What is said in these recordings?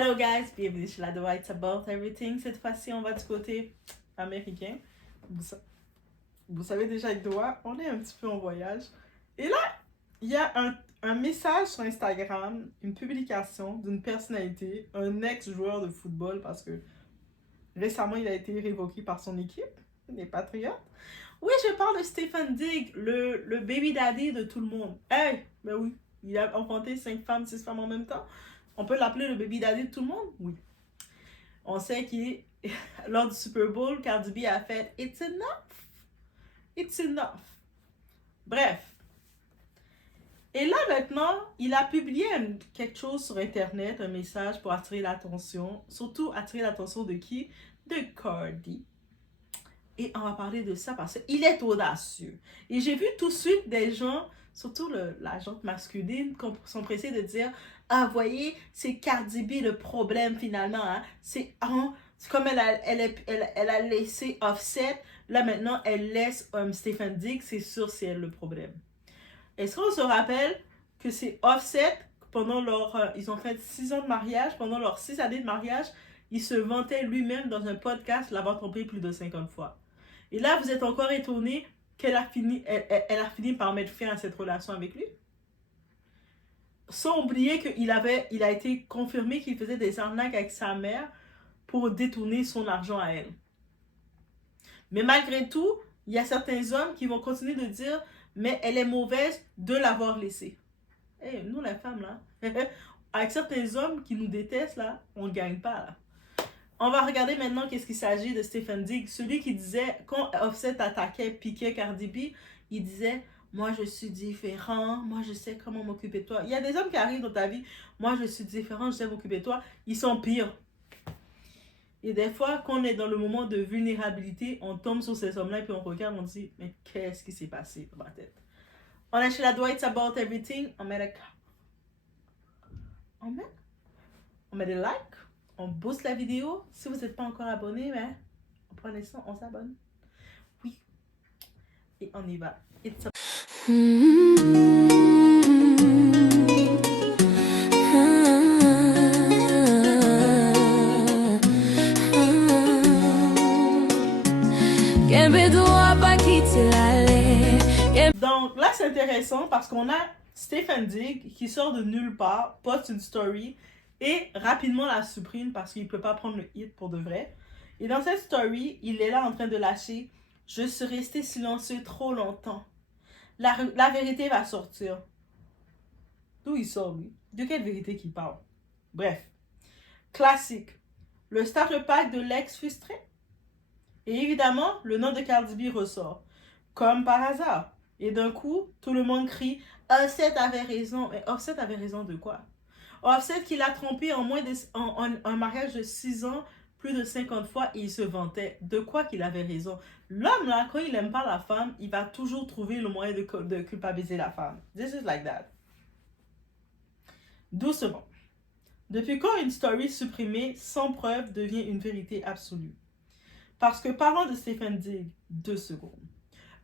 Hello guys, bienvenue chez la Doha It's About Everything. Cette fois-ci, on va du côté américain. Vous savez déjà avec Doha, on est un petit peu en voyage. Et là, il y a un message sur Instagram, une publication d'une personnalité, un ex-joueur de football, parce que récemment, il a été révoqué par son équipe, les Patriotes. Oui, je parle de Stephen Diggs, le baby daddy de tout le monde. Hey, ben oui, il a enfanté 5 femmes, 6 femmes en même temps. On peut l'appeler le baby daddy de tout le monde? Oui. On sait qu'il, lors du Super Bowl, Cardi B a fait « It's enough! It's enough! » Bref. Et là, maintenant, il a publié quelque chose sur Internet, un message pour attirer l'attention. Surtout, attirer l'attention de qui? De Cardi. Et on va parler de ça parce qu'il est audacieux. Et j'ai vu tout de suite des gens, surtout la gente masculine, qui sont pressés de dire « Ah, voyez, c'est Cardi B le problème finalement. Hein? C'est comme elle a laissé Offset, là maintenant elle laisse Stephen Diggs, c'est sûr c'est elle le problème. » Est-ce qu'on se rappelle que c'est Offset, pendant ils ont fait 6 ans de mariage, pendant leurs 6 années de mariage, il se vantait lui-même dans un podcast l'avoir trompé plus de 50 fois. Et là, vous êtes encore étonné qu'elle a fini par mettre fin à cette relation avec lui? Sans oublier qu'il a été confirmé qu'il faisait des arnaques avec sa mère pour détourner son argent à elle. Mais malgré tout, il y a certains hommes qui vont continuer de dire « Mais elle est mauvaise de l'avoir laissée. » Hey, nous, les femmes, là, avec certains hommes qui nous détestent, là, on ne gagne pas, là. On va regarder maintenant qu'est-ce qu'il s'agit de Stephen Diggs. Celui qui disait, quand Offset attaquait, piquait Cardi B, il disait « Moi, je suis différent. Moi, je sais comment m'occuper de toi. » Il y a des hommes qui arrivent dans ta vie. « Moi, je suis différent. Je sais m'occuper de toi. » Ils sont pires. Et des fois, quand on est dans le moment de vulnérabilité, on tombe sur ces hommes-là et puis on regarde, on dit « Mais qu'est-ce qui s'est passé dans ma tête? » On est chez la Doha It's About Everything. On met des likes. On booste la vidéo. Si vous n'êtes pas encore abonné, ben, on prend les sons, on s'abonne. Oui. Et on y va. It's a... Donc là, c'est intéressant parce qu'on a Stephen Diggs qui sort de nulle part, poste une story et rapidement la supprime parce qu'il ne peut pas prendre le hit pour de vrai. Et dans cette story, il est là en train de lâcher « Je suis resté silencieux trop longtemps. La vérité va sortir. » D'où il sort, lui? De quelle vérité qu'il parle? Bref. Classique. Le starter pack de l'ex frustré. Et évidemment, le nom de Cardi B ressort. Comme par hasard. Et d'un coup, tout le monde crie « Offset avait raison. » Mais Offset avait raison de quoi? Offset qui l'a trompé en un mariage de 6 ans, plus de 50 fois, et il se vantait. De quoi qu'il avait raison? L'homme, là, quand il n'aime pas la femme, il va toujours trouver le moyen de culpabiliser la femme. This is like that. Doucement. Depuis quand une story supprimée sans preuve devient une vérité absolue? Parce que parlons de Stephen Diggs, 2 secondes.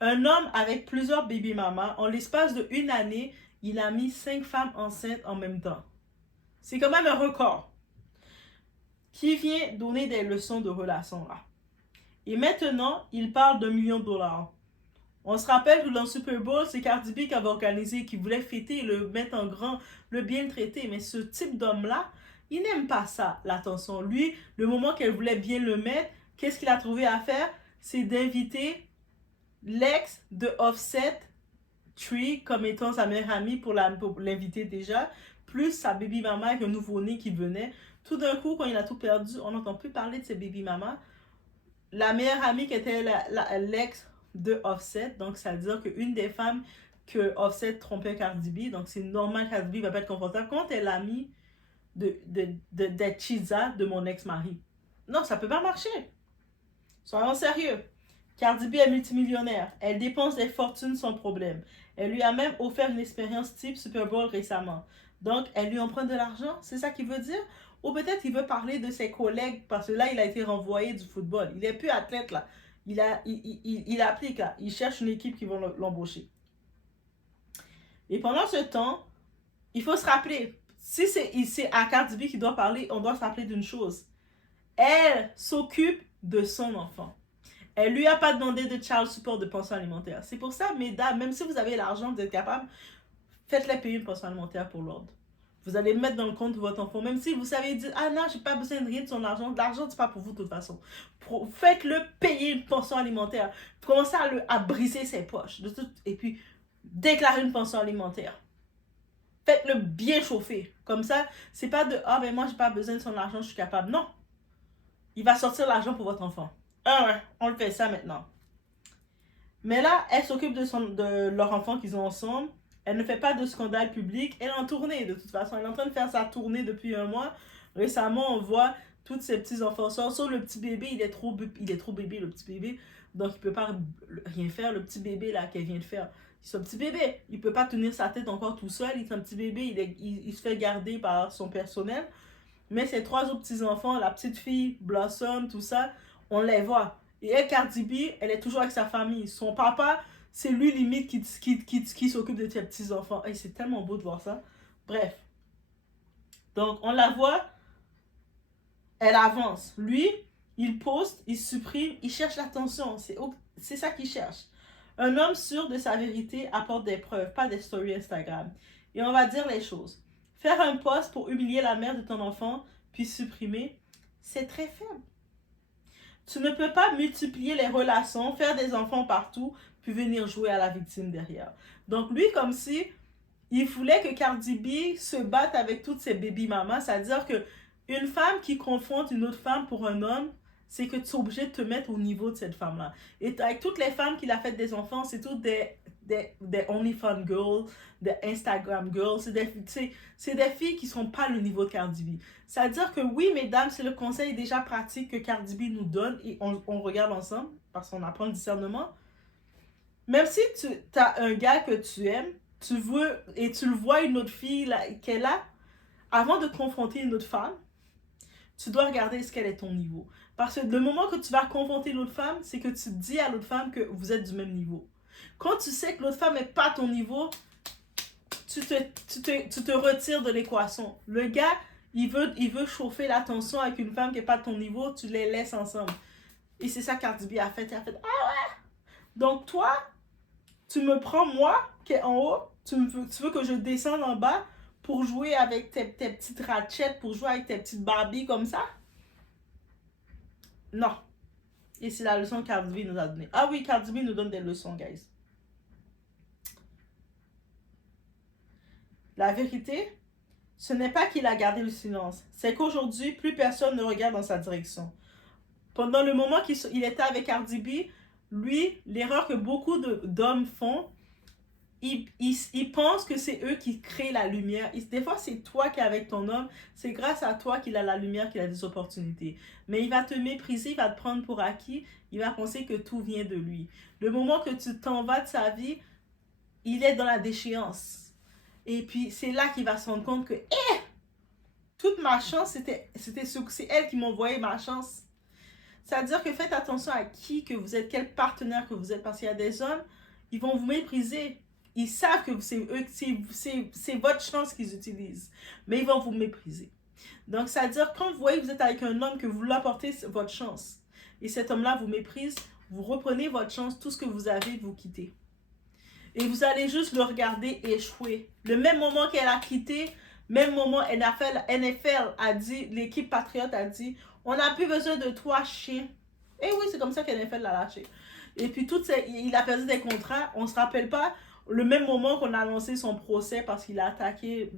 Un homme avec plusieurs baby mamas, en l'espace de 1 année, il a mis 5 femmes enceintes en même temps. C'est quand même un record. Qui vient donner des leçons de relations là? Et maintenant, il parle d'1 million de $. On se rappelle que dans le Super Bowl, c'est Cardi B qui avait organisé, qui voulait fêter, le mettre en grand, le bien traiter. Mais ce type d'homme-là, il n'aime pas ça, l'attention. Lui, le moment qu'elle voulait bien le mettre, qu'est-ce qu'il a trouvé à faire? C'est d'inviter l'ex de Offset, Tree, comme étant sa meilleure amie pour l'inviter déjà, plus sa baby mama avec un nouveau-né qui venait. Tout d'un coup, quand il a tout perdu, on n'entend plus parler de ses baby mama. La meilleure amie qui était l'ex de Offset, donc ça veut dire qu'une des femmes que Offset trompait Cardi B, donc c'est normal que Cardi B va pas être confortable quand elle est l'amie de Chiza, de mon ex-mari. Non, ça peut pas marcher. Soyons sérieux. Cardi B est multimillionnaire. Elle dépense des fortunes sans problème. Elle lui a même offert une expérience type Super Bowl récemment. Donc, elle lui emprunte de l'argent, c'est ça qu'il veut dire? Ou peut-être qu'il veut parler de ses collègues, parce que là, il a été renvoyé du football. Il n'est plus athlète, là. Il applique, là. Il cherche une équipe qui va l'embaucher. Et pendant ce temps, il faut se rappeler, si c'est à Cardi B qui doit parler, on doit s'appeler d'une chose. Elle s'occupe de son enfant. Elle lui a pas demandé de child support, de pension alimentaire. C'est pour ça, mesdames, même si vous avez l'argent, vous êtes capable, faites-les payer une pension alimentaire pour l'ordre. Vous allez mettre dans le compte de votre enfant, même si vous savez dire, ah non, j'ai pas besoin de rien de son argent. L'argent, c'est pas pour vous de toute façon. Faites-le payer une pension alimentaire. Commencez à briser ses poches. Et puis, déclarez une pension alimentaire. Faites-le bien chauffer. Comme ça, c'est pas de, ah ben moi, j'ai pas besoin de son argent, je suis capable. Non. Il va sortir l'argent pour votre enfant. Ah ouais, on le fait ça maintenant. Mais là, elle s'occupe de leur enfant qu'ils ont ensemble. Elle ne fait pas de scandale public. Elle est en tournée, de toute façon. Elle est en train de faire sa tournée depuis un mois. Récemment, on voit tous ses petits-enfants. Sauf le petit bébé, il est trop bébé, le petit bébé. Donc, il ne peut pas rien faire. Le petit bébé, là, qu'elle vient de faire. C'est un petit bébé. Il ne peut pas tenir sa tête encore tout seul. Il est un petit bébé. Il se fait garder par son personnel. Mais ses 3 autres petits-enfants, la petite fille, Blossom, tout ça, on les voit. Et elle, Cardi B, elle est toujours avec sa famille. Son papa, c'est lui limite qui s'occupe de ses petits-enfants. Et c'est tellement beau de voir ça. Bref. Donc, on la voit, elle avance. Lui, il poste, il supprime, il cherche l'attention. C'est ça qu'il cherche. Un homme sûr de sa vérité apporte des preuves, pas des stories Instagram. Et on va dire les choses. Faire un post pour humilier la mère de ton enfant, puis supprimer, c'est très faible. Tu ne peux pas multiplier les relations, faire des enfants partout, puis venir jouer à la victime derrière. Donc lui, comme si il voulait que Cardi B se batte avec toutes ses baby mamas, c'est-à-dire que une femme qui confronte une autre femme pour un homme, c'est que tu es obligé de te mettre au niveau de cette femme-là. Et avec toutes les femmes qu'il a fait des enfants, c'est toutes des OnlyFans girls, des Instagram girls, c'est des filles qui ne sont pas le niveau de Cardi B. C'est-à-dire que oui, mesdames, c'est le conseil déjà pratique que Cardi B nous donne et on regarde ensemble parce qu'on apprend le discernement. Même si tu as un gars que tu aimes, tu veux et tu le vois une autre fille qu'elle a, avant de confronter une autre femme, tu dois regarder est-ce qu'elle est ton niveau. Parce que le moment que tu vas confronter l'autre femme, c'est que tu dis à l'autre femme que vous êtes du même niveau. Quand tu sais que l'autre femme n'est pas ton niveau, tu te retires de l'équation. Le gars, il veut chauffer l'attention avec une femme qui n'est pas de ton niveau, tu les laisses ensemble. Et c'est ça que Cardi B a fait. Elle a fait, ah ouais! Donc toi, tu me prends moi, qui est en haut, tu veux que je descende en bas pour jouer avec tes petites ratchettes, pour jouer avec tes petites Barbies comme ça? Non. Et c'est la leçon que Cardi B nous a donnée. Ah oui, Cardi B nous donne des leçons, guys. La vérité, ce n'est pas qu'il a gardé le silence. C'est qu'aujourd'hui, plus personne ne regarde dans sa direction. Pendant le moment qu'il était avec Cardi B, lui, l'erreur que beaucoup d'hommes font, ils pensent que c'est eux qui créent la lumière. Des fois, c'est toi qui es avec ton homme. C'est grâce à toi qu'il a la lumière, qu'il a des opportunités. Mais il va te mépriser, il va te prendre pour acquis. Il va penser que tout vient de lui. Le moment que tu t'en vas de sa vie, il est dans la déchéance. Et puis, c'est là qu'il va se rendre compte que toute ma chance, c'est elle qui m'envoyait ma chance. C'est-à-dire que faites attention à qui que vous êtes, quel partenaire que vous êtes. Parce qu'il y a des hommes, ils vont vous mépriser. Ils savent que c'est votre chance qu'ils utilisent. Mais ils vont vous mépriser. Donc, c'est-à-dire, quand vous voyez que vous êtes avec un homme, que vous lui apportez votre chance, et cet homme-là vous méprise, vous reprenez votre chance, tout ce que vous avez, vous quittez. Et vous allez juste le regarder échouer. Le même moment qu'elle a quitté, même moment NFL a dit, l'équipe Patriote a dit, on n'a plus besoin de toi, chien. Et oui, c'est comme ça qu'NFL l'a lâché. Et puis, il a perdu des contrats. On ne se rappelle pas le même moment qu'on a lancé son procès parce qu'il a attaqué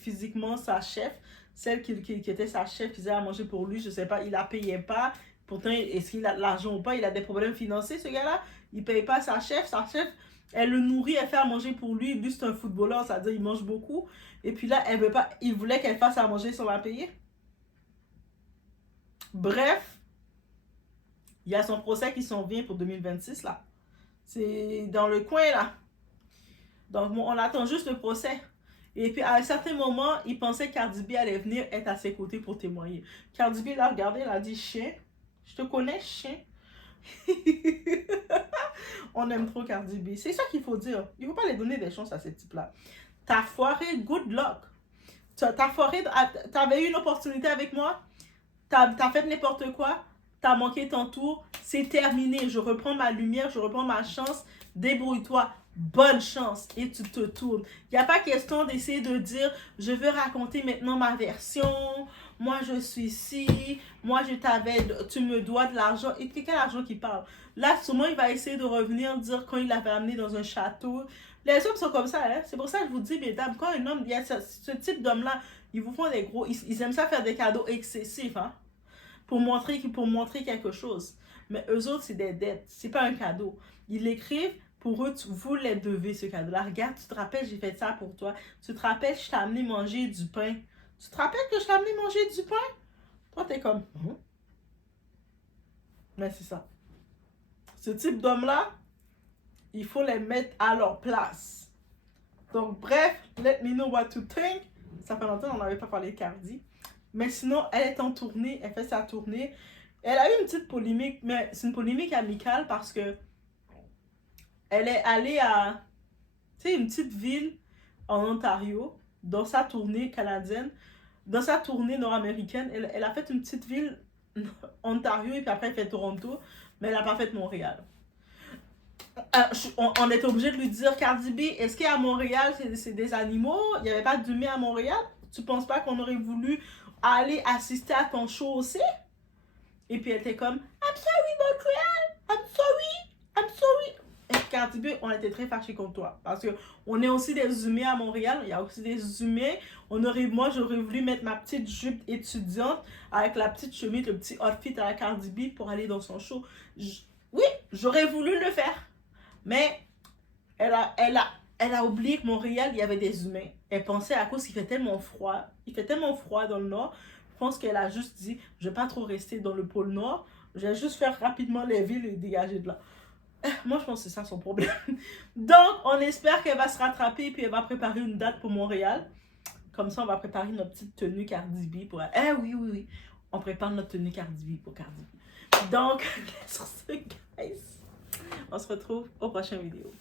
physiquement sa chef, celle qui était sa chef, qui faisait à manger pour lui, je ne sais pas, il la payait pas. Pourtant, est-ce qu'il a de l'argent ou pas? Il a des problèmes financiers, ce gars-là. Il ne paye pas sa chef. Sa chef, elle le nourrit, elle fait à manger pour lui. Lui, c'est un footballeur, c'est-à-dire il mange beaucoup. Et puis là, elle veut pas, il voulait qu'elle fasse à manger sans la payer. Bref, il y a son procès qui s'en vient pour 2026, là. C'est dans le coin, là. Donc, bon, on attend juste le procès. Et puis, à un certain moment, il pensait que Cardi B allait venir être à ses côtés pour témoigner. Cardi B l'a regardé, elle a dit, chien, je te connais, chien. On aime trop Cardi B. C'est ça qu'il faut dire. Il ne faut pas les donner des chances à ces types-là. T'as foiré, good luck. T'as foiré, t'avais eu une opportunité avec moi, t'as fait n'importe quoi, t'as manqué ton tour, c'est terminé. Je reprends ma lumière, je reprends ma chance, débrouille-toi. Bonne chance et tu te tournes. Il n'y a pas question d'essayer de dire je veux raconter maintenant ma version, moi je suis ci, moi je t'avais, tu me dois de l'argent. Et quel argent qui parle? Là, sûrement il va essayer de revenir dire quand il l'avait amené dans un château. Les hommes sont comme ça, hein? C'est pour ça que je vous dis, mesdames, quand un homme, il y a ce type d'homme-là, ils vous font des gros, ils aiment ça faire des cadeaux excessifs, hein? Pour montrer quelque chose. Mais eux autres, c'est des dettes. C'est pas un cadeau. Ils l'écrivent, pour eux, vous les devez ce cadeau-là. Regarde, tu te rappelles, j'ai fait ça pour toi. Tu te rappelles, je t'ai amené manger du pain. Tu te rappelles que je t'ai amené manger du pain? Toi, t'es comme... Mais c'est ça. Ce type d'homme-là, il faut les mettre à leur place. Donc, bref, let me know what to think. Ça fait longtemps qu'on n'avait pas parlé de Cardi. Mais sinon, elle est en tournée, elle fait sa tournée. Elle a eu une petite polémique, mais c'est une polémique amicale parce que elle est allée à, tu sais, une petite ville en Ontario, dans sa tournée canadienne, dans sa tournée nord-américaine. Elle a fait une petite ville Ontario et puis après elle fait Toronto, mais elle n'a pas fait Montréal. On est obligé de lui dire, Cardi B, est-ce qu'à Montréal, c'est des animaux? Il n'y avait pas d'humains à Montréal? Tu penses pas qu'on aurait voulu aller assister à ton show aussi? Et puis elle était comme, I'm sorry Montréal, I'm sorry, I'm sorry. Et Cardi B, on était très fâchés contre toi. Parce que on est aussi des humains à Montréal, il y a aussi des humains. Moi, j'aurais voulu mettre ma petite jupe étudiante avec la petite chemise, le petit outfit à la Cardi B pour aller dans son show. Oui, j'aurais voulu le faire. Mais elle a oublié que Montréal, il y avait des humains. Elle pensait à cause qu'il fait tellement froid. Il fait tellement froid dans le nord. Je pense qu'elle a juste dit, je ne vais pas trop rester dans le pôle nord. Je vais juste faire rapidement les villes et dégager de là. Moi, je pense que c'est ça son problème. Donc, on espère qu'elle va se rattraper et puis elle va préparer une date pour Montréal. Comme ça, on va préparer notre petite tenue Cardi B pour elle. Eh oui, oui, oui. On prépare notre tenue Cardi B pour Cardi B. Donc, sur ce, guys, on se retrouve au prochain vidéo.